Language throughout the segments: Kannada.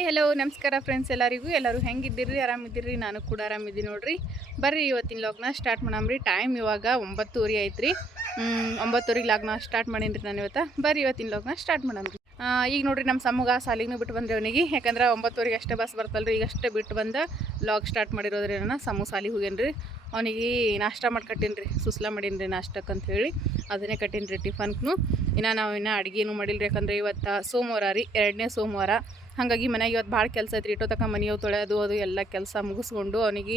ಹಾಯ್ ಹಲೋ ನಮಸ್ಕಾರ ಫ್ರೆಂಡ್ಸ್, ಎಲ್ಲರೂ ಹೆಂಗಿದ್ದೀರಿ? ಆರಾಮಿದ್ದೀರಿ? ನಾನು ಕೂಡ ಆರಾಮಿದ್ದೀನಿ ನೋಡ್ರಿ. ಬರ್ರಿ ಇವತ್ತಿನ ಲಾಗ್ನ ಸ್ಟಾರ್ಟ್ ಮಾಡಮ್ರಿ. ಟೈಮ್ ಇವಾಗ 9:30 ಐತ್ರಿ. 9:30 ಲಾಗ್ನ ಸ್ಟಾರ್ಟ್ ಮಾಡೀನಿ ನಾನು ಇವತ್ತು. ಬರ್ರಿ ಇವತ್ತಿನ ಲಾಗ್ನ ಸ್ಟಾರ್ಟ್ ಮಾಡಮ್ರಿ. ಈಗ ನೋಡ್ರಿ ನಮ್ಮ ಸಮ್ಮಗ ಸಾಲಿಗೂ ಬಿಟ್ಟು ಬಂದ್ರಿ ಅವನಿಗೆ. ಯಾಕಂದ್ರೆ 9:30 ಅಷ್ಟೇ ಬಸ್ ಬರ್ತಲ್ರಿ. ಈಗ ಅಷ್ಟೇ ಬಿಟ್ಟು ಬಂದ ಲಾಗ್ ಸ್ಟಾರ್ಟ್ ಮಾಡಿರೋದ್ರಿ. ನಾನು ಸಮ್ಮು ಸಾಲಿಗೆ ಹೋಗ್ಯಾನ್ರಿ. ಅವನಿಗೆ ನಾಷ್ಟ ಮಾಡಿ ಕಟ್ಟೀನಿ ಸುಸ್ಲಾ ಮಾಡೀನಿ ನಾಷ್ಟಕ್ಕಂತ ಹೇಳಿ ಅದನ್ನೇ ಕಟ್ಟೀನಿ ಟಿಫನ್ಗೂ. ನಾವು ಅಡುಗೆನೂ ಮಾಡಿಲ್ರಿ. ಯಾಕಂದರೆ ಇವತ್ತು ಸೋಮವಾರ ರೀ, 2ನೇ ಸೋಮವಾರ. ಹಾಗಾಗಿ ಮನೆಗೆ ಇವತ್ತು ಭಾಳ ಕೆಲಸ ಐತ್ರಿ. ಇಟ್ಟೋ ತಕ್ಕ ಮನೆಯವು ತೊಳೆಯೋದು ಅದು ಎಲ್ಲ ಕೆಲಸ ಮುಗಿಸ್ಕೊಂಡು ಅವನಿಗೆ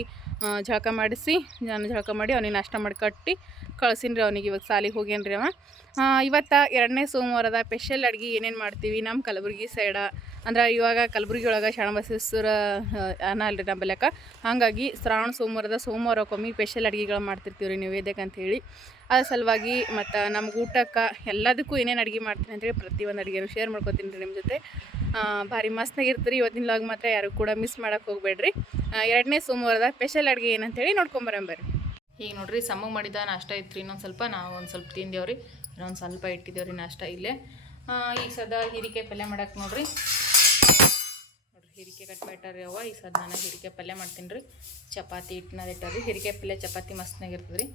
ಜಳಕ ಮಾಡಿಸಿ, ನಾನು ಜಳಕ ಮಾಡಿ ಅವನಿಗೆ ನಾಷ್ಟ ಮಾಡಿ ಕಟ್ಟಿ ಕಳ್ಸೀನಿ ರೀ. ಅವನಿಗೆ ಇವಾಗ ಸಾಲಿಗೆ ಹೋಗ್ಯಾನ್ರಿ ಅವ. ಇವತ್ತು 2ನೇ ಸೋಮವಾರದ ಸ್ಪೆಷಲ್ ಅಡುಗೆ ಏನೇನು ಮಾಡ್ತೀವಿ ನಮ್ಮ ಕಲಬುರಗಿ ಸೈಡ. ಅಂದ್ರೆ ಇವಾಗ ಕಲಬುರಗಿ ಒಳಗೆ ಶರಣಬಸವೇಶ್ವರ ಅಲ್ರಿ ನಂಬಲ್ಯಾಕ. ಹಾಗಾಗಿ ಶ್ರಾವಣ ಸೋಮವಾರಕ್ಕೊಮ್ಮೆ ಸ್ಪೆಷಲ್ ಅಡುಗೆಗಳು ಮಾಡ್ತಿರ್ತೀವಿ ರೀ ನೈವೇದ್ಯಕ್ಕೆ ಅಂಥೇಳಿ. ಅದ್ರ ಸಲುವಾಗಿ ಮತ್ತು ನಮ್ಗೆ ಊಟಕ್ಕೆ ಎಲ್ಲದಕ್ಕೂ ಏನೇನು ಅಡುಗೆ ಮಾಡ್ತೀನಿ ಅಂತೇಳಿ ಪ್ರತಿಯೊಂದು ಅಡುಗೆನೂ ಶೇರ್ ಮಾಡ್ಕೊತೀನಿ ರೀ ನಿಮ್ಮ ಜೊತೆ. ಭಾರಿ ಮಸ್ತಾಗಿರ್ತೀರಿ ಇವತ್ತಿನ ಲಾಗ್. ಮಾತ್ರ ಯಾರು ಕೂಡ ಮಿಸ್ ಮಾಡೋಕ್ಕೆ ಹೋಗಬೇಡ್ರಿ. 2ನೇ ಸೋಮವಾರದ ಸ್ಪೆಷಲ್ ಅಡುಗೆ ಏನಂತೇಳಿ ನೋಡ್ಕೊಂಬರಂಬರ್ರಿ. ಈಗ ನೋಡ್ರಿ ಸಮ್ಮಗೆ ಮಾಡಿದ ನಾಷ್ಟ ಇತ್ತು ರೀ. ಇನ್ನೊಂದು ಸ್ವಲ್ಪ ನಾವು ಒಂದು ಸ್ವಲ್ಪ ತಿಂದೇವ್ರಿ. ಇನ್ನೊಂದು ಸ್ವಲ್ಪ ಇಟ್ಟಿದ್ದೇವ್ರಿ ನಾಷ್ಟ ಇಲ್ಲೇ. ಈಗ ಸದಾ ಹೀರಿಕಾಯಿ ಪಲ್ಯ ಮಾಡಕ್ಕೆ ನೋಡ್ರಿ ಹೀರಿಕಾಯಿ ಕಟ್ ಮಾಡಿಟ್ಟಾರ್ರಿ ಅವ. ಈಗ ಸದ ನಾನು ಹೀರಿಕಾಯಿ ಪಲ್ಯ ಮಾಡ್ತೀನಿ ರೀ. ಚಪಾತಿ ಹಿಟ್ಟನ್ನ ಇಟ್ಟಾರ್ರಿ. ಹೀರಿಕಾಯಿ ಪಲ್ಯ ಚಪಾತಿ ಮಸ್ತ್ನಾಗಿರ್ತದೆ ರೀ.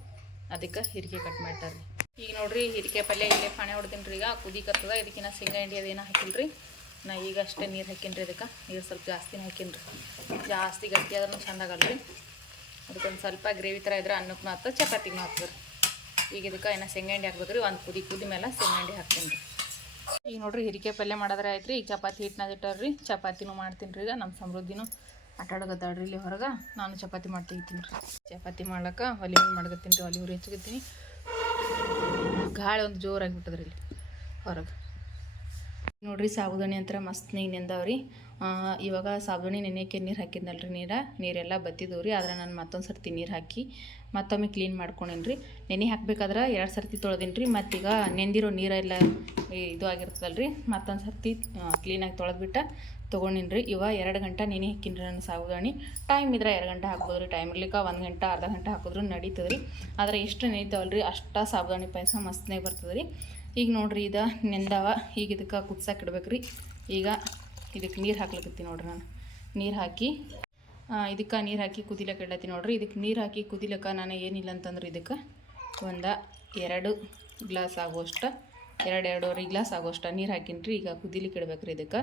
ಅದಕ್ಕೆ ಹೀರಿಕಾಯಿ ಕಟ್ ಮಾಡಿಟ್ಟಾರ್ರಿ. ಈಗ ನೋಡ್ರಿ ಹೀರಿಕಾಯಿ ಪಲ್ಯ ಇಲ್ಲೇ ಪಾಣೆ ಹೊಡ್ತೀನಿ ರೀ. ಈಗ ಕುದಿಕತ್ತದ. ಇದಕ್ಕಿನ್ನ ಶೇಂಗಾ ಹಿಂಡಿ ಅದೇನು ಹಾಕಿಲ್ಲ ರೀ. ನಾ ಈಗ ಅಷ್ಟೇ ನೀರು ಹಾಕೀನಿ ರೀ. ಅದಕ್ಕೆ ನೀರು ಸ್ವಲ್ಪ ಜಾಸ್ತಿನೇ ಹಾಕೀನಿ ರೀ. ಜಾಸ್ತಿ ಗಟ್ಟಿ ಆದ್ರೂ ಚಂದ ಆಗಲ್ಲ ರೀ. ಅದಕ್ಕೊಂದು ಸ್ವಲ್ಪ ಗ್ರೇವಿ ಥರ ಇದ್ರೆ ಅನ್ನಕ್ಕೂ ಆಗ್ತದೆ, ಚಪಾತಿಗೂ ಆಗ್ತದೆ. ಈಗ ಇದಕ್ಕೆ ಏನೋ ಶೇಂಗಾ ಹಿಂಡಿ ಹಾಕ್ಬೇಕು ರೀ. ಒಂದು ಕುದಿ ಮೇಲೆ ಶೇಂಗಾ ಹಿಂಡಿ ಹಾಕ್ತೀನಿ ರೀ. ಈಗ ನೋಡ್ರಿ ಹೀರಿಕಾಯಿ ಪಲ್ಯ ಮಾಡಿದ್ರೆ ಆಯ್ತು ರೀ. ಈಗ ಚಪಾತಿ ಹಿಟ್ಟನ್ನ ಇಟ್ಟಾರ್ರಿ. ಚಪಾತಿನೂ ಮಾಡ್ತೀನಿ ರೀ. ಈಗ ನಮ್ಮ ಸಮೃದ್ಧಿನೂ ಆಟಾಡೋಗತ್ತಾಳ್ರಿ ಇಲ್ಲಿ ಹೊರಗೆ. ನಾನು ಚಪಾತಿ ಮಾಡ್ತಿರ್ತೀನಿ ರೀ. ಚಪಾತಿ ಮಾಡ್ಲಿಕ್ಕೆ ಒಲೆ ಮೇಲೆ ಮಾಡ್ಕೊತೀನಿ ರೀ. ಒಲೆ ಉರಿ ಹೆಚ್ಚಿರ್ತೀನಿ. ಗಾಳಿ ಒಂದು ಜೋರಾಗಿಬಿಟ್ಟದ್ರಿ ಇಲ್ಲಿ ಹೊರಗೆ. ನೋಡ್ರಿ ಸಾಬುದಾನಿ ಅಂತ ಮಸ್ತ್ ನೆಂದವ್ರಿ. ಇವಾಗ ಸಾಬುದಾನಿ ನೆನೆಯೋಕೆ ನೀರು ಹಾಕಿದ್ನಲ್ರಿ. ನೀರೆಲ್ಲ ಬತ್ತಿದವು ರೀ. ಆದ್ರೆ ನಾನು ಮತ್ತೊಂದು ಸರ್ತಿ ನೀರು ಹಾಕಿ ಮತ್ತೊಮ್ಮೆ ಕ್ಲೀನ್ ಮಾಡ್ಕೊಂಡೇನಿ ರೀ. ನೆನೆ ಹಾಕ್ಬೇಕಾದ್ರೆ 2 ಸರ್ತಿ ತೊಳೆದೀನಿ ರೀ. ಮತ್ತೀಗ ನೆಂದಿರೋ ನೀರೆಲ್ಲ ಇದು ಆಗಿರ್ತದಲ್ರಿ. ಮತ್ತೊಂದು ಸರ್ತಿ ಕ್ಲೀನಾಗಿ ತೊಳೆದ್ಬಿಟ್ಟು ತೊಗೊಂಡಿನಿ ರೀ. ಇವಾಗ 2 ಗಂಟೆ ನೆನೆ ಹಾಕಿನಿ ರೀ ನಾನು ಸಾಬುದಾನಿ. ಟೈಮ್ ಇದ್ರೆ 2 ಗಂಟೆ ಹಾಕ್ಬೋದು ರೀ. ಟೈಮ್ ಇರ್ಲಿಕ್ಕೆ 1 ಗಂಟೆ ಅರ್ಧ ಗಂಟೆ ಹಾಕಿದ್ರು ನಡೀತದೆ ರೀ. ಆದರೆ ಎಷ್ಟು ನೆನಿತಾವಲ್ರಿ ಅಷ್ಟು ಸಾಬುದಾನಿ ಪಾಯಸ ಮಸ್ತ್ನಾಗ ಬರ್ತದೆ ರೀ. ಈಗ ನೋಡ್ರಿ ಇದು ನೆಂದವ. ಈಗ ಇದಕ್ಕೆ ಕುದ್ಸಕ್ಕೆ ಇಡ್ಬೇಕು ರೀ. ಈಗ ಇದಕ್ಕೆ ನೀರು ಹಾಕ್ಲಕತ್ತೀನಿ ನೋಡ್ರಿ. ನಾನು ನೀರು ಹಾಕಿ ಇದಕ್ಕೆ ನೀರು ಹಾಕಿ ಕುದಿಲಕ್ಕೆ ಇಡತ್ತೀನಿ ನೋಡ್ರಿ. ಇದಕ್ಕೆ ನೀರು ಹಾಕಿ ಕುದಿಲಕ್ಕೆ ನಾನು ಏನಿಲ್ಲ ಅಂತಂದ್ರೆ ಇದಕ್ಕೆ ಒಂದು 2 ಗ್ಲಾಸ್ ಆಗುವಷ್ಟು 2-2.5 ಗ್ಲಾಸ್ ಆಗುವಷ್ಟು ನೀರು ಹಾಕೀನಿ ರೀ. ಈಗ ಕುದಿಲಿಕ್ಕೆ ಇಡ್ಬೇಕು ರೀ ಇದಕ್ಕೆ.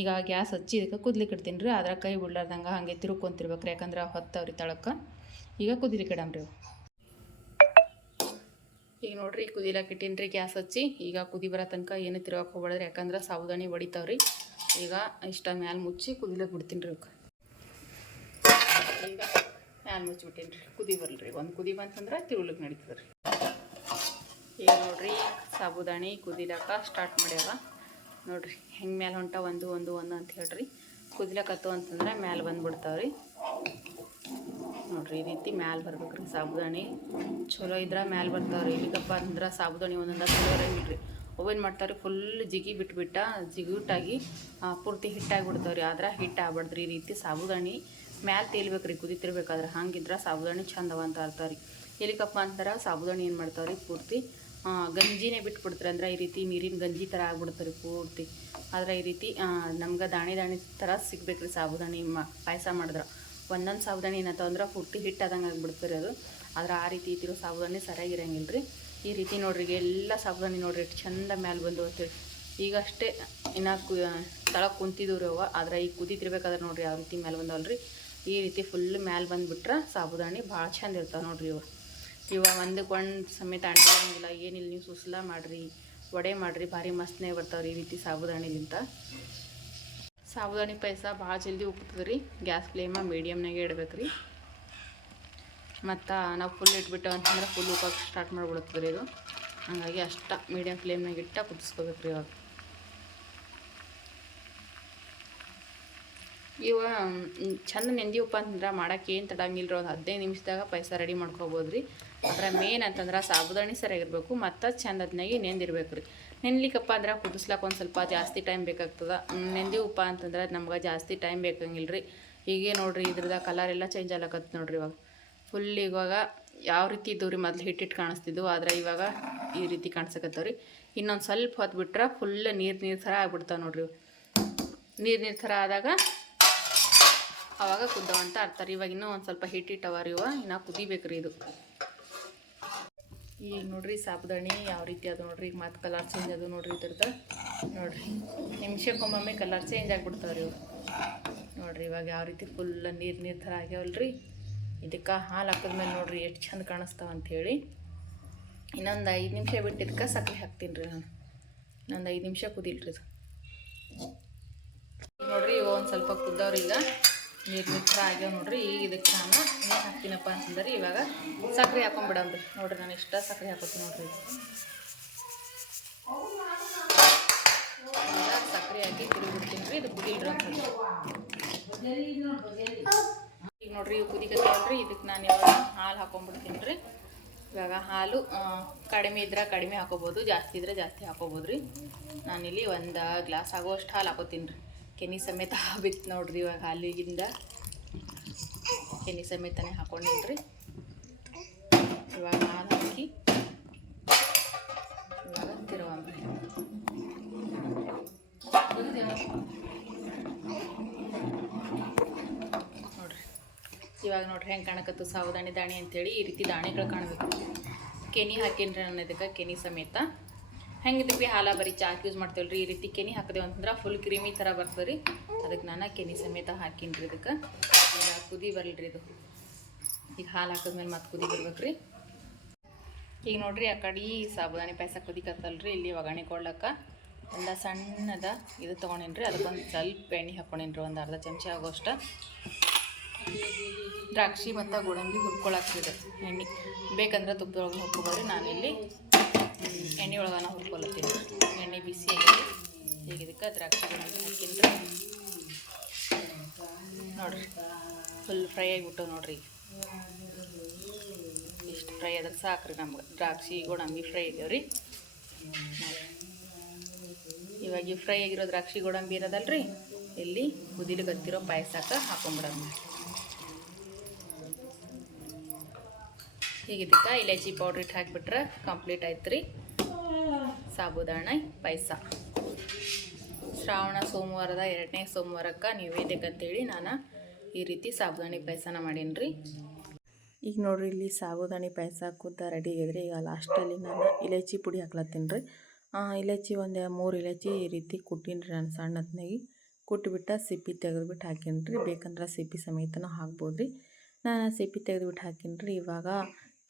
ಈಗ ಗ್ಯಾಸ್ ಹಚ್ಚಿ ಇದಕ್ಕೆ ಕುದಿಲಿಕ್ಕೆ ಇಡ್ತೀನಿ ರೀ. ಅದ್ರ ಕೈ ಬಿಡ್ಲಾರ್ದಂಗೆ ಹಾಗೆ ತಿರ್ಕೊಂತಿರ್ಬೇಕು ರೀ. ಯಾಕಂದ್ರೆ ಹೊತ್ತವ್ರಿ ತಳಕ್ಕೆ. ಈಗ ಕುದಿಲಿಕ್ಕೆ ಇಡಮ್ರಿ. ಈಗ ನೋಡ್ರಿ ಕುದಿಲಕ್ಕೆ ಇಟ್ಟೀನಿ ರೀ ಗ್ಯಾಸ್ ಹಚ್ಚಿ. ಈಗ ಕುದಿ ಬರೋ ತನಕ ಏನು ತಿರ್ಗಕ್ಕೆ ಹೋಗ್ಬೇಡ್ರಿ. ಯಾಕಂದ್ರೆ ಸಾಬುದಾನಿ ಹೊಡಿತಾವ್ರಿ. ಈಗ ಇಷ್ಟ ಮ್ಯಾಲೆ ಮುಚ್ಚಿ ಕುದಿಲಕ್ಕೆ ಬಿಡ್ತೀನಿ ರೀ. ಈಗ ಮ್ಯಾಲೆ ಮುಚ್ಚಿಬಿಟ್ಟೀನಿ ರೀ. ಕುದಿ ಬರಲ್ರಿ. ಒಂದು ಕುದಿ ಬಂತಂದ್ರೆ ತಿರುಗ್ಲಿಕ್ಕೆ ನಡೀತದೆ ರೀ. ಈಗ ನೋಡ್ರಿ ಸಾಬುದಾನಿ ಕುದಿಲಕ್ಕೆ ಸ್ಟಾರ್ಟ್ ಮಾಡ್ಯಾವ ನೋಡ್ರಿ. ಹೆಂಗೆ ಮ್ಯಾಲೆ ಹೊಂಟ ಒಂದು ಅಂತ ಹೇಳ್ರಿ. ಕುದಿಲಕ್ಕತ್ತು ಅಂತಂದ್ರೆ ಮ್ಯಾಲೆ ಬಂದುಬಿಡ್ತಾವ್ರಿ ನೋಡ್ರಿ. ಈ ರೀತಿ ಮ್ಯಾಲೆ ಬರ್ಬೇಕು ರೀ. ಸಾಬುದಾನಿ ಚಲೋ ಇದ್ರೆ ಮ್ಯಾಲೆ ಬರ್ತಾವ್ರಿ. ಇಲ್ಲಿಗಪ್ಪ ಅಂದ್ರೆ ಸಾಬುದಾನಿ ಒಂದೊಂದು ಚಲೋ ಇರಂಗಿಲ್ಲ ರೀ. ಅವೇನು ಮಾಡ್ತಾವ್ರಿ ಫುಲ್ ಜಿಗಿ ಜಿಗುಟಾಗಿ ಪೂರ್ತಿ ಹಿಟ್ಟಾಗಿಬಿಡ್ತಾವ್ರಿ. ಆದ್ರೆ ಹಿಟ್ಟು ಆಗ್ಬಾರ್ದ್ರಿ. ಈ ರೀತಿ ಸಾಬುದಾನಿ ಮ್ಯಾಲೆ ತೇಲ್ಬೇಕು ರೀ ಕುದಿತಿರ್ಬೇಕಾದ್ರೆ. ಹಂಗಿದ್ರೆ ಸಾಬುದಾನಿ ಚಂದವ ಅಂತ ಅರ್ತಾವ್ರಿ. ಎಲ್ಲಿಗಪ್ಪ ಅಂತಾರೆ ಸಾಬುದಾನಿ ಏನು ಮಾಡ್ತಾವ್ರಿ ಪೂರ್ತಿ ಗಂಜಿನೇ ಬಿಟ್ಬಿಡ್ತಾರೆ. ಅಂದ್ರೆ ಈ ರೀತಿ ನೀರಿನ ಗಂಜಿ ಥರ ಆಗ್ಬಿಡ್ತಾರೆ ಪೂರ್ತಿ. ಆದರೆ ಈ ರೀತಿ ನಮ್ಗೆ ದಾಣಿ ಥರ ಸಿಗ್ಬೇಕು ರೀ ಸಾಬುದಾನಿ ಪಾಯಸ ಮಾಡಿದ್ರೆ. ಒಂದೊಂದು ಸಾಬುದಾನಿ ಏನಂತ ಅಂದ್ರೆ ಪೂರ್ತಿ ಹಿಟ್ಟಾದಂಗೆ ಆಗಿಬಿಡ್ತಾರೆ ಅದು. ಆದ್ರೆ ಆ ರೀತಿ ಇಟ್ಟಿರೋ ಸಾಬುದಾನಿ ಸರಿಯಾಗಿರಂಗಿಲ್ಲ ರೀ. ಈ ರೀತಿ ನೋಡ್ರಿ ಎಲ್ಲ ಸಾಬುದಾನಿ ನೋಡ್ರಿ ಎಷ್ಟು ಚಂದ ಮ್ಯಾಲೆ ಬಂದು ಅಂತೇಳಿ. ಈಗ ಅಷ್ಟೇ ಇನ್ನು ತಳಕ್ಕೆ ಕುಂತಿದ್ದವು ಅವ. ಆದರೆ ಈಗ ಕುದಿತಿರ್ಬೇಕಾದ್ರೆ ನೋಡ್ರಿ ಯಾವ ರೀತಿ ಮ್ಯಾಲೆ ಬಂದವಲ್ರಿ. ಈ ರೀತಿ ಫುಲ್ ಮ್ಯಾಲೆ ಬಂದುಬಿಟ್ರೆ ಸಾಬುದಾನಿ ಭಾಳ ಚಂದ ಇರ್ತಾವೆ ನೋಡ್ರಿ. ಇವ ಒಂದಕ್ಕೊಂದು ಸಮೇತ ಅಂಟಿಲ್ಲ ಏನಿಲ್ಲ. ನೀವು ಸುಸ್ಲಾ ಮಾಡಿರಿ, ವಡೆ ಮಾಡಿರಿ, ಭಾರಿ ಮಸ್ತ್ನೇ ಬರ್ತಾವ್ರಿ ಈ ರೀತಿ ಸಾಬುದಾನಿಲಿಂತ. ಸಾಬುದಾನಿ ಪಾಯಸ ಭಾಳ ಜಲ್ದಿ ಉಪ್ತದೆ ರೀ. ಗ್ಯಾಸ್ ಫ್ಲೇಮ ಮೀಡಿಯಮ್ನಾಗೆ ಇಡ್ಬೇಕು ರೀ. ಮತ್ತು ನಾವು ಫುಲ್ ಇಟ್ಬಿಟ್ಟು ಅಂತಂದ್ರೆ ಫುಲ್ ಉಪ್ಪಕ್ಕೆ ಸ್ಟಾರ್ಟ್ ಮಾಡಿಬಿಡ್ತದೆ ರೀ ಇದು. ಹಾಗಾಗಿ ಅಷ್ಟು ಮೀಡಿಯಮ್ ಫ್ಲೇಮ್ನಾಗ ಇಟ್ಟು ಕುದಿಸ್ಕೋಬೇಕು ರೀ. ಇವ ಚಂದ ನೆಂದಿವಪ್ಪ ಅಂತಂದ್ರೆ ಮಾಡೋಕೆ ಏನು ತಡಂಗಿಲ್ಲ. ಒಂದು 15 ನಿಮಿಷದಾಗ ಪಾಯಸ ರೆಡಿ ಮಾಡ್ಕೊಬೋದು ರೀ. ಅದರ ಮೇನ್ ಅಂತಂದ್ರೆ ಸಾಬುದಾನಿ ಸರಿಯಾಗಿರ್ಬೇಕು ಮತ್ತು ಚಂದದ್ನಾಗಿ ನೆಂದಿರ್ಬೇಕು ರೀ. ನೆನ್ಲಿಕ್ಕಪ್ಪ ಅಂದ್ರೆ ಕುದಿಸ್ಲಾಕ ಒಂದು ಸ್ವಲ್ಪ ಜಾಸ್ತಿ ಟೈಮ್ ಬೇಕಾಗ್ತದೆ. ನೆಂದಿವಪ್ಪ ಅಂತಂದ್ರೆ ನಮ್ಗೆ ಜಾಸ್ತಿ ಟೈಮ್ ಬೇಕಾಗಿಲ್ಲ ರೀ. ಹೀಗೆ ನೋಡಿರಿ ಇದ್ರದ್ದು ಕಲರ್ ಎಲ್ಲ ಚೇಂಜ್ ಆಗ್ಲಕತ್ತು ನೋಡ್ರಿ. ಫುಲ್ ಇವಾಗ ಯಾವ ರೀತಿ ಇದ್ದವು ರೀ ಮೊದಲು ಹಿಟ್ಟಿಟ್ಟು ಕಾಣಿಸ್ತಿದ್ವು. ಆದರೆ ಇವಾಗ ಈ ರೀತಿ ಕಾಣಿಸಕತ್ತವ್ರಿ. ಇನ್ನೊಂದು ಸ್ವಲ್ಪ ಹೊತ್ತು ಬಿಟ್ರೆ ಫುಲ್ ನೀರು ಥರ ಆಗ್ಬಿಡ್ತಾವೆ ನೋಡ್ರಿ. ನೀರು ಥರ ಆದಾಗ ಅವಾಗ ಕುದ್ದವ ಅಂತ ಅರ್ಥ ರೀ. ಇವಾಗ ಇನ್ನೂ ಒಂದು ಸ್ವಲ್ಪ ಹಿಟ್ಟಿಟ್ಟವ ರೀ, ಇನ್ನು ಕುದಿಬೇಕು ರೀ ಇದು. ಈಗ ನೋಡ್ರಿ ಸಾಬುದಾಣಿ ಯಾವ ರೀತಿ ಅದು ನೋಡ್ರಿ. ಈಗ ಮತ್ತೆ ಕಲರ್ ಚೇಂಜ್ ಅದು ನೋಡ್ರಿ ಇದ್ರದ್ದು. ನೋಡ್ರಿ ನಿಮಿಷಕ್ಕೊಮ್ಮೆ ಕಲರ್ ಚೇಂಜ್ ಆಗಿಬಿಡ್ತಾವೆ ರೀ ಇವು. ನೋಡ್ರಿ ಇವಾಗ ಯಾವ ರೀತಿ ಫುಲ್ ನೀರು ಥರ ಆಗ್ಯಾವಲ್ರಿ. ಇದಕ್ಕೆ ಹಾಲು ಹಾಕಿದ್ಮೇಲೆ ನೋಡ್ರಿ ಎಷ್ಟು ಚಂದ ಕಾಣಿಸ್ತಾವ ಅಂಥೇಳಿ. ಇನ್ನೊಂದು 5 ನಿಮಿಷ ಬಿಟ್ಟು ಇದಕ್ಕೆ ಸಕ್ಕರೆ ಹಾಕ್ತೀನಿ ರೀ ನಾನು. ಇನ್ನೊಂದು 5 ನಿಮಿಷ ಕುದಿಲ್ರಿ ಇದು. ನೋಡ್ರಿ ಇವು ಒಂದು ಸ್ವಲ್ಪ ಕುದ್ದವ್ರಿ. ಈಗ ನೀರು ಥರ ಆಗ್ಯಾವ ನೋಡ್ರಿ. ಈಗ ಇದಕ್ಕೆ ನಾನು ಏನು ಹಾಕ್ತೀನಪ್ಪ ಅಂತಂದ್ರೆ ಇವಾಗ ಸಕ್ಕರೆ ಹಾಕೊಂಡ್ಬಿಡಮ್ರಿ. ನೋಡ್ರಿ ನಾನು ಇಷ್ಟ ಸಕ್ಕರೆ ಹಾಕೋತೀನಿ ನೋಡ್ರಿ. ಈಗ ಸಕ್ಕರೆ ಹಾಕಿ ತಿರುಗಿಬಿಡ್ತೀನಿ ರೀ. ಇದು ಕುದಿಲ್ರಿ ಅಂತ ಈಗ ನೋಡ್ರಿ ಇವು ಕುದಿಕತ್ತೇವಲ್ರಿ. ಇದಕ್ಕೆ ನಾನು ಇವಾಗ ಹಾಲು ಹಾಕೊಂಡ್ಬಿಡ್ತೀನಿ ರೀ. ಇವಾಗ ಹಾಲು ಕಡಿಮೆ ಇದ್ರೆ ಕಡಿಮೆ ಹಾಕೋಬೋದು, ಜಾಸ್ತಿ ಇದ್ರೆ ಜಾಸ್ತಿ ಹಾಕೋಬೋದು ರೀ. ನಾನಿಲ್ಲಿ 1 ಗ್ಲಾಸ್ ಆಗೋಷ್ಟು ಹಾಲು ಹಾಕೋತೀನಿ ರೀ. ಕೆನೆ ಸಮೇತ ಬಿತ್ತು ನೋಡ್ರಿ. ಇವಾಗ ಹಾಲಿಗಿಂದ ಕೆನೆ ಸಮೇತನೇ ಹಾಕೊಂಡಿನಿ ರೀ. ಇವಾಗ ಹಾಲು ಹಾಕಿ ಇವಾಗ ತಿರುವಂಬ್ರಿ. ನೋಡ್ರಿ ಇವಾಗ ನೋಡ್ರಿ ಹೆಂಗೆ ಕಾಣಕತ್ತು ಸಾಬುದಾಣಿ ದಾಣಿ ಅಂತೇಳಿ. ಈ ರೀತಿ ದಾಣಿಗಳು ಕಾಣಬೇಕು. ಕೆನೆ ಹಾಕೀನಿ ರೀ ನಾನು ಇದಕ್ಕೆ ಕೆನೆ ಸಮೇತ. ಹೆಂಗಿದ್ರೆ ಭೀ ಹಾಲು ಬರೀ ಚಾಕ್ ಯೂಸ್ ಮಾಡ್ತೇವೆ ರೀ. ಈ ರೀತಿ ಕೆನೆ ಹಾಕಿದೆವು ಅಂತಂದ್ರೆ ಫುಲ್ ಕ್ರೀಮಿ ಥರ ಬರ್ತದೆ ರೀ. ಅದಕ್ಕೆ ನಾನು ಕೆನೆ ಸಮೇತ ಹಾಕೀನಿ ರೀ ಇದಕ್ಕೆ. ಈಗ ಕುದಿ ಬರಲ್ರಿ ಇದು. ಈಗ ಹಾಲು ಹಾಕಿದ್ಮೇಲೆ ಮತ್ತೆ ಕುದಿ ಬರ್ಬೇಕು ರೀ. ಈಗ ನೋಡ್ರಿ ಆ ಕಡೆ ಸಾಬುದಾಣಿ ಪಾಯಸ ಕುದಿಕತ್ತಲ್ರಿ. ಇಲ್ಲಿ ಒಗ್ಗರಣೆ ಕೊಡ್ಲಕ್ಕ ಒಂದು ಸಣ್ಣದ ಇದು ತೊಗೊಂಡಿನಿ ರೀ. ಅದಕ್ಕೊಂದು ಸ್ವಲ್ಪ ಎಣ್ಣೆ ಹಾಕ್ಕೊಂಡಿನಿ ರೀ. ಒಂದು ಅರ್ಧ ಚಮಚ ಆಗೋಷ್ಟು. ದ್ರಾಕ್ಷಿ ಮತ್ತು ಗೋಡಂಬಿ ಹುರ್ಕೊಳಕ್ತಿದೆ ಎಣ್ಣೆ. ಬೇಕಂದ್ರೆ ತುಪ್ಪದೊಳಗೆ ಹುರ್ಕೊಬೋದ್ರಿ. ನಾನಿಲ್ಲಿ ಎಣ್ಣೆ ಒಳಗನ ಹುರ್ಕೊಳತ್ತೀನಿ. ಎಣ್ಣೆ ಬಿಸಿ ಆಗಿದೆ. ಈಗ ಇದಕ್ಕೆ ದ್ರಾಕ್ಷಿ ಗೋಡಂಬಿ ಹಾಕಿನಿ ರೀ. ನೋಡಿರಿ ಫುಲ್ ಫ್ರೈ ಆಗಿಬಿಟ್ಟು ನೋಡಿರಿ. ಇಷ್ಟು ಫ್ರೈ ಆದ್ರೆ ಸಾಕ್ರಿ ನಮ್ಗೆ. ದ್ರಾಕ್ಷಿ ಗೋಡಂಬಿ ಫ್ರೈ ಆಗ್ಯಾವ್ರಿ. ಇವಾಗ ಈ ಫ್ರೈ ಆಗಿರೋ ದ್ರಾಕ್ಷಿ ಗೋಡಂಬಿ ಇರೋದಲ್ರಿ, ಇಲ್ಲಿ ಕುದಿಲಿಗತ್ತಿರೋ ಪಾಯಸಕ್ಕೆ ಹಾಕೊಂಡ್ಬಿಡೋದು. ಈಗ ಇದಕ್ಕೆ ಇಲೈಚಿ ಪೌಡ್ರ್ ಇಟ್ಟು ಹಾಕಿಬಿಟ್ರೆ ಕಂಪ್ಲೀಟ್ ಆಯ್ತು ರೀ ಸಾಬುದಾಣಿ ಪಾಯಸ. ಶ್ರಾವಣ ಸೋಮವಾರದ 2ನೇ ಸೋಮವಾರಕ್ಕೆ ನೈವೇದ್ಯಕ್ಕಂತೇಳಿ ನಾನು ಈ ರೀತಿ ಸಾಬುದಾಣಿ ಪಾಯಸನ ಮಾಡೀನಿ ರೀ. ಈಗ ನೋಡಿರಿ ಇಲ್ಲಿ ಸಾಬುದಾಣಿ ಪಾಯಸ ಕೂತ ರೆಡಿ ಆಗಿದ್ರಿ. ಈಗ ಲಾಸ್ಟಲ್ಲಿ ನಾನು ಇಲೈಚಿ ಪುಡಿ ಹಾಕ್ಲತ್ತೀನಿ ರೀ. ಇಲೈಚಿ ಒಂದು 3 ಇಲೈಚಿ ಈ ರೀತಿ ಕುಟ್ಟೀನಿ ರೀ ನಾನು ಸಣ್ಣತ್ನಾಗಿ. ಕುಟ್ಟಿಬಿಟ್ಟು ಸಿಪ್ಪಿ ತೆಗೆದುಬಿಟ್ಟು ಹಾಕೀನಿ ರೀ. ಬೇಕಂದ್ರೆ ಸಿಪ್ಪಿ ಸಮೇತನೂ ಹಾಕ್ಬೋದು ರೀ. ನಾನು ಸಿಪ್ಪಿ ತೆಗೆದುಬಿಟ್ಟು ಹಾಕೀನಿ ರೀ. ಇವಾಗ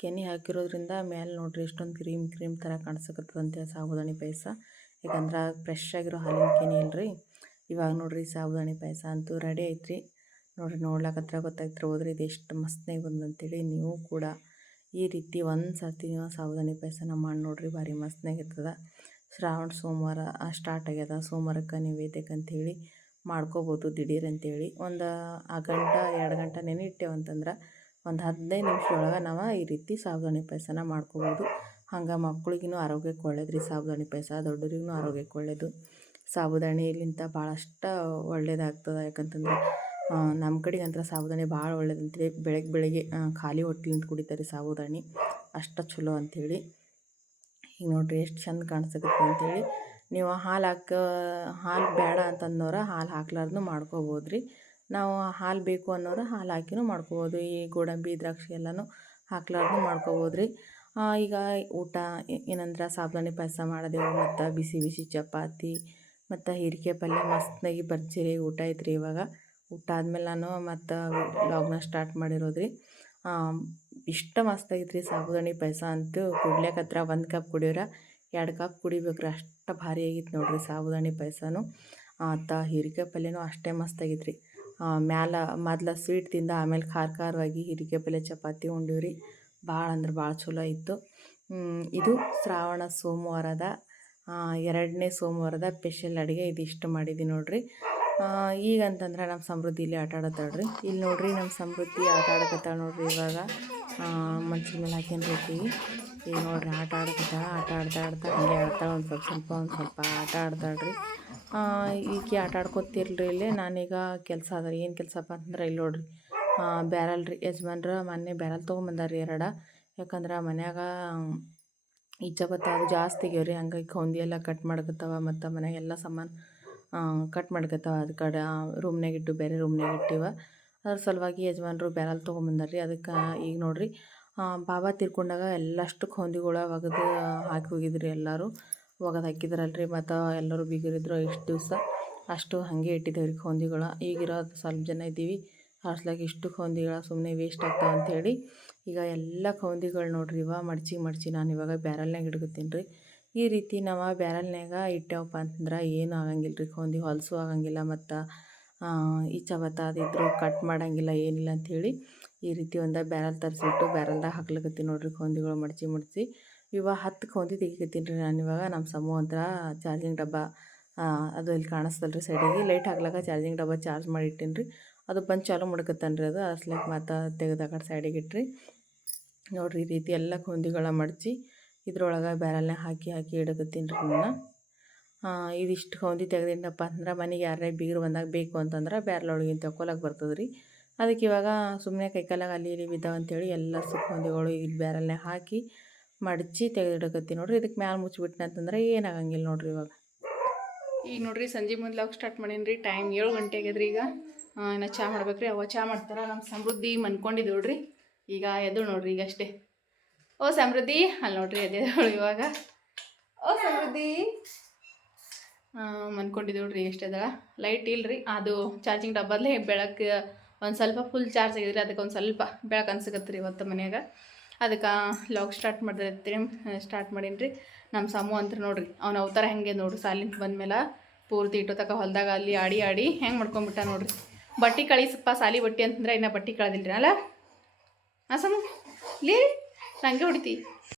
ಕೆನೆ ಹಾಕಿರೋದ್ರಿಂದ ಮೇಲೆ ನೋಡಿರಿ ಎಷ್ಟೊಂದು ಕ್ರೀಮ್ ಥರ ಕಾಣಿಸಕತ್ತದಂತೆ ಸಾಬುದಾಣಿ ಪಾಯಸ. ಯಾಕಂದ್ರೆ ಫ್ರೆಶ್ ಆಗಿರೋ ಹಾಲಿನ ಕೆನೆ ಅಲ್ರಿ. ಇವಾಗ ನೋಡಿರಿ ಸಾಬುದಾಣಿ ಪಾಯಸ ಅಂತೂ ರೆಡಿ ಐತ್ರಿ. ನೋಡಿರಿ ನೋಡ್ಲಕ್ಕತ್ರ ಗೊತ್ತಾಗ್ತಿರ್ಬೋದ್ರಿ ಇದು ಎಷ್ಟು ಮಸ್ತಾಗಿ ಬಂದಂತೇಳಿ. ನೀವು ಕೂಡ ಈ ರೀತಿ ಒಂದು ಸರ್ತಿ ನೀವು ಸಾಬುದಾಣಿ ಪಾಯಸನ ಮಾಡಿ ನೋಡಿರಿ, ಭಾರಿ ಮಸ್ತಾಗಿರ್ತದೆ. ಶ್ರಾವಣ ಸೋಮವಾರ ಸ್ಟಾರ್ಟ್ ಆಗ್ಯದ. ಸೋಮವಾರಕ್ಕೆ ನೈವೇದ್ಯಕ್ಕಂತೇಳಿ ಮಾಡ್ಕೋಬೋದು ದಿಢೀರ್ ಅಂತೇಳಿ. ಒಂದು 1 ಗಂಟೆ 2 ಗಂಟೆ ನೆನೆ ಇಟ್ಟೇವಂತಂದ್ರೆ ಒಂದು 15 ನಿಮಿಷ ಒಳಗೆ ನಾವು ಈ ರೀತಿ ಸಾಬುದಾಣಿ ಪಾಯಸನ ಮಾಡ್ಕೋಬೋದು. ಹಂಗೆ ಮಕ್ಳಿಗೂ ಆರೋಗ್ಯಕ್ಕೆ ಒಳ್ಳೇದು ರೀ ಸಾಬುದಾಣಿ ಪಾಯಸ. ದೊಡ್ಡರಿಗೂ ಆರೋಗ್ಯಕ್ಕೆ ಒಳ್ಳೆಯದು. ಸಾಬುದಾಣಿಲಿಂತ ಭಾಳಷ್ಟು ಒಳ್ಳೇದಾಗ್ತದೆ. ಯಾಕಂತಂದ್ರೆ ನಮ್ಮ ಕಡೆಗೆ ಅಂತ ಸಾಬುದಾಣಿ ಭಾಳ ಒಳ್ಳೇದಂತೇಳಿ ಬೆಳಗ್ಗೆ ಖಾಲಿ ಹೊಟ್ಟೆಲಿಂದ ಕುಡಿತಾರೆ ಸಾಬುದಾಣಿ. ಅಷ್ಟು ಚಲೋ ಅಂಥೇಳಿ. ಈಗ ನೋಡಿರಿ ಎಷ್ಟು ಚಂದ ಕಾಣಿಸ್ತೈತೆ ಅಂಥೇಳಿ. ನೀವು ಹಾಲು ಬೇಡ ಅಂತಂದವ್ರು ಹಾಲು ಹಾಕ್ಲಾರ್ದು ಮಾಡ್ಕೋಬೋದು ರೀ. ನಾವು ಹಾಲು ಬೇಕು ಅನ್ನೋರು ಹಾಲು ಹಾಕಿನೂ ಮಾಡ್ಕೋಬೋದು. ಈ ಗೋಡಂಬಿ ದ್ರಾಕ್ಷಿ ಎಲ್ಲನೂ ಹಾಕ್ಲಾರ್ದು ಮಾಡ್ಕೋಬೋದು ರೀ. ಈಗ ಊಟ ಏನಂದ್ರೆ ಸಾಬುದಾಣಿ ಪಾಯಸ ಮಾಡೋದೇವು ಮತ್ತು ಬಿಸಿ ಬಿಸಿ ಚಪಾತಿ ಮತ್ತು ಹೀರೆಕಾಯಿ ಪಲ್ಯ ಮಸ್ತಾಗಿ ಭರ್ಜರಿ ಊಟ ಐತ್ರಿ. ಇವಾಗ ಊಟ ಆದಮೇಲೆ ನಾನು ಮತ್ತು ವ್ಲಾಗ್ನ ಸ್ಟಾರ್ಟ್ ಮಾಡಿರೋದು ರೀ. ಇಷ್ಟ ಮಸ್ತಾಗಿತ್ತು ರೀ ಸಾಬುದಾಣಿ ಪಾಯಸ ಅಂತೂ. ಕುಡ್ಲಿಕ್ಕತ್ರ 1 ಕಪ್ ಕುಡಿಯೋರ 2 ಕಪ್ ಕುಡಿಬೇಕ್ರಿ. ಅಷ್ಟು ಭಾರಿ ಆಗಿತ್ತು ನೋಡಿರಿ ಸಾಬುದಾಣಿ ಪಾಯಸನೂ. ಹೀರೆಕಾಯಿ ಪಲ್ಯನೂ ಅಷ್ಟೇ ಮಸ್ತಾಗಿತ್ತು ರೀ. ಮೊದಲು ಸ್ವೀಟ್ ತಿಂದ ಆಮೇಲೆ ಖಾರವಾಗಿ ಹೀರೆಕಾಯಿ ಪಲ್ಯ ಚಪಾತಿ ಉಂಡೀವ್ರಿ. ಭಾಳ ಅಂದ್ರೆ ಭಾಳ ಚಲೋ ಇತ್ತು. ಇದು ಶ್ರಾವಣ ಸೋಮವಾರದ 2ನೇ ಸೋಮವಾರದ ಸ್ಪೆಷಲ್ ಅಡುಗೆ. ಇದಿಷ್ಟು ಮಾಡಿದ್ದೀನಿ ನೋಡಿರಿ. ಈಗಂತಂದ್ರೆ ನಮ್ಮ ಸಮೃದ್ಧಿ ಇಲ್ಲಿ ಆಟ ಆಡತ್ತಾಳ್ರಿ. ಇಲ್ಲಿ ನೋಡಿರಿ ನಮ್ಮ ಸಮೃದ್ಧಿ ಆಟ ಆಡಕತ್ತಾಳ ನೋಡಿರಿ. ಇವಾಗ ಮಂಚಿನ ಮೇಲೆ ಹಾಕಿನ ರೀತಿಗೆ ಈಗ ನೋಡಿರಿ ಆಟ ಆಡಕತ್ತಾಳ. ಆಟ ಆಡ್ತಾ ಹಂಗೆ ಆಡ್ತಾಳೆ. ಒಂದು ಸ್ವಲ್ಪ ಆಟ ಆಡ್ತಾಳ್ರಿ. ಈಕೆ ಆಟ ಆಡ್ಕೊತಿರ್ಲಿ. ಇಲ್ಲೇ ನಾನೀಗ ಕೆಲಸ ಅದ ರೀ. ಏನು ಕೆಲಸಪ್ಪ ಅಂತಂದ್ರೆ ಇಲ್ಲಿ ನೋಡಿರಿ ಬ್ಯಾರಲ್ ರೀ. ಯಜಮಾನ್ರು ಮೊನ್ನೆ ಬ್ಯಾರಲ್ ತೊಗೊಂಬಂದಾರ 2. ಯಾಕಂದ್ರೆ ಮನ್ಯಾಗ ಈಚೆ ಬತ್ತಾವು ಜಾಸ್ತಿ ಆಗ್ಯಾವ ರೀ. ಹಂಗಾಗಿ ಕೌಂದಿ ಎಲ್ಲ ಕಟ್ ಮಾಡಕತ್ತಾವ ಮತ್ತು ಮನೆಯಾಗೆಲ್ಲ ಸಾಮಾನು ಕಟ್ ಮಾಡ್ಕೊತಾವ ಅದು ಕಡೆ ರೂಮ್ನಾಗ ಇಟ್ಟು ಬೇರೆ ರೂಮ್ನಾಗ ಇಟ್ಟಿವ. ಅದ್ರ ಸಲುವಾಗಿ ಯಜಮಾನ್ರು ಬ್ಯಾರಲ್ ತೊಗೊಂಬಂದಾರ್ರಿ. ಅದಕ್ಕೆ ಈಗ ನೋಡ್ರಿ ಬಾಬಾ ತೀರ್ಕೊಂಡಾಗ ಎಲ್ಲಷ್ಟು ಹೊಂದಿಗಳ ಒಗದು ಹಾಕಿ ಹೋಗಿದ್ರಿ ಎಲ್ಲರೂ ಒಗದು ಹಾಕಿದ್ರಲ್ರಿ. ಮತ್ತು ಎಲ್ಲರೂ ಬೀಗರಿದ್ರು ಇಷ್ಟು ದಿವಸ ಅಷ್ಟು ಹಾಗೆ ಇಟ್ಟಿದ್ದೇವ್ರಿ ಹೊಂದಿಗಳ. ಈಗಿರೋದು ಸ್ವಲ್ಪ ಜನ ಇದ್ದೀವಿ ಅಷ್ಟ್ಲಾಗ ಇಷ್ಟು ಹೊಂದಿಗಳ ಸುಮ್ಮನೆ ವೇಸ್ಟ್ ಆಗ್ತಾವ ಅಂಥೇಳಿ ಈಗ ಎಲ್ಲ ಹೊಂದಿಗಳು ನೋಡ್ರಿ ಇವ ಮಡ್ಚಿ ನಾನು ಇವಾಗ ಬ್ಯಾರಲ್ನಾಗ ಇಡ್ಕೊತೀನಿ ರೀ. ಈ ರೀತಿ ನಾವು ಬ್ಯಾರಲ್ನಾಗ ಇಟ್ಟೇವಪ್ಪ ಅಂತಂದ್ರೆ ಏನೂ ಆಗಂಗಿಲ್ಲ ರೀ, ಹೊಂದಿ ಹೊಲಸು ಆಗಂಗಿಲ್ಲ ಮತ್ತು ಈ ಚವತ್ತ ಅದಿದ್ರು ಕಟ್ ಮಾಡೋಂಗಿಲ್ಲ ಏನಿಲ್ಲ ಅಂಥೇಳಿ ಈ ರೀತಿ ಒಂದು ಬ್ಯಾರಲ್ ತರಿಸಿಬಿಟ್ಟು ಬ್ಯಾರಲ್ದಾಗ ಹಾಕ್ಲಿಕತ್ತೀನಿ ನೋಡ್ರಿ ಹೊಂದಿಗಳು ಮಡ್ಚಿ. ಇವಾಗ 10 ಹೊಂದಿ ತೆಗಿಕತ್ತೀನಿ ರೀ ನಾನು ಇವಾಗ. ನಮ್ಮ ಸಮೂಹ ಹತ್ರ ಚಾರ್ಜಿಂಗ್ ಡಬ್ಬ ಅದು ಇಲ್ಲಿ ಕಾಣಿಸ್ತಲ್ಲ ರೀ ಸೈಡಿಗೆ ಲೈಟ್ ಹಾಕ್ಲಾಗ ಚಾರ್ಜಿಂಗ್ ಡಬ್ಬ ಚಾರ್ಜ್ ಮಾಡಿ ಇಟ್ಟೀನಿ ರೀ. ಅದು ಬಂದು ಚಾಲು ಮಾಡ್ಕತ್ತಾನೆ ರೀ. ಅದು ಅಸ್ಲಿಕ್ಕೆ ಮತ್ತು ತೆಗೆದು ಆ ಕಡೆ ಸೈಡಿಗೆ ಇಟ್ರಿ ನೋಡಿರಿ. ಈ ರೀತಿ ಎಲ್ಲ ಹೊಂದಿಗಳ ಮಡ್ಚಿ ಇದ್ರೊಳಗೆ ಬ್ಯಾರಲ್ನಾಗ ಹಾಕಿ ಇಡಕತ್ತೀನಿ ರೀ ನಾನು. ಇದಿಷ್ಟು ಹೊಂದಿ ತೆಗೆದಿನಪ್ಪ ಅಂದ್ರೆ ಮನೆಗೆ ಯಾರೇ ಬೀಗರು ಬಂದಾಗ ಬೇಕು ಅಂತಂದ್ರೆ ಬ್ಯಾರಲ್ ತಗೊಳಕ್ಕೆ ಬರ್ತದೆ ರೀ. ಅದಕ್ಕೆ ಇವಾಗ ಸುಮ್ಮನೆ ಕೈಕಾಲಾಗ ಅಲ್ಲಿ ಇಲ್ಲಿ ಬಿದ್ದಾವ ಅಂಥೇಳಿ ಎಲ್ಲ ಹೊಂದಿಗಳು ಇಲ್ಲಿ ಬ್ಯಾರಲ್ನಾಗ ಹಾಕಿ ಮಡಚಿ ತೆಗೆದಿಡಕತ್ತೀನಿ ನೋಡಿರಿ. ಇದಕ್ಕೆ ಮ್ಯಾಲೆ ಮುಚ್ಚಿಬಿಟ್ನೆ ಅಂತಂದ್ರೆ ಏನಾಗಂಗಿಲ್ಲ ನೋಡಿರಿ. ಈಗ ನೋಡಿರಿ ಸಂಜೆ ಮುಂದೆ ಲಾಗ್ ಸ್ಟಾರ್ಟ್ ಮಾಡೀನಿ ರೀ. ಟೈಮ್ 7 ಗಂಟೆ ಆಗ್ಯದ್ರಿ. ಈಗ ಇನ್ನು ಚಹಾ ಮಾಡ್ಬೇಕ್ರಿ. ಅವ ಚಹಾ ಮಾಡ್ತಾರೆ. ನಮ್ಮ ಸಮೃದ್ಧಿ ಮನ್ಕೊಂಡಿದ್ದೋಳ್ರಿ ಈಗ ಎದ್ದು ನೋಡ್ರಿ ಈಗ ಅಷ್ಟೇ. ಓ ಸಮೃದ್ಧಿ ಅಲ್ಲಿ ನೋಡ್ರಿ ಎದ್ದೇಳು ಇವಾಗ. ಓ ಸಮೃದ್ಧಿ ಮನ್ಕೊಂಡಿದ್ದೋಳ್ರಿ ಎಷ್ಟದ ಲೈಟ್ ಇಲ್ರಿ. ಅದು ಚಾರ್ಜಿಂಗ್ ಡಬ್ಬದಲ್ಲೇ ಬೆಳಕು ಒಂದು ಸ್ವಲ್ಪ ಫುಲ್ ಚಾರ್ಜ್ ಆಗಿದ್ರಿ. ಅದಕ್ಕೆ ಒಂದು ಸ್ವಲ್ಪ ಬೆಳಕು ಅನ್ಸಕತ್ರಿ ಇವತ್ತು ಮನ್ಯಾಗ. ಅದಕ್ಕೆ ಲಾಗ್ ಸ್ಟಾರ್ಟ್ ಮಾಡೀನಿ ರೀ. ನಮ್ಮ ಸಮೂಹ ಅಂತ ನೋಡ್ರಿ ಅವ್ನ ಅವತಾರ ಹೆಂಗೆ ನೋಡ್ರಿ. ಸಾಲಿಂತ ಬಂದಮೇಲೆ ಪೂರ್ತಿ ಇಟ್ಟೋತಕ ಹೊಲದಾಗ ಅಲ್ಲಿ ಆಡಿ ಹೆಂಗೆ ಮಾಡ್ಕೊಂಬಿಟ್ಟ ನೋಡ್ರಿ. ಬಟ್ಟೆ ಕಳಿಸಪ್ಪ ಸಾಲಿ ಬಟ್ಟೆ ಅಂತಂದ್ರೆ ಇನ್ನೂ ಬಟ್ಟೆ ಕಳೆದಿಲ್ರಿ ಅಲ್ಲ. ಸಮೂ ಲೇ ನಂಗೆ ಹೊಡಿತಿ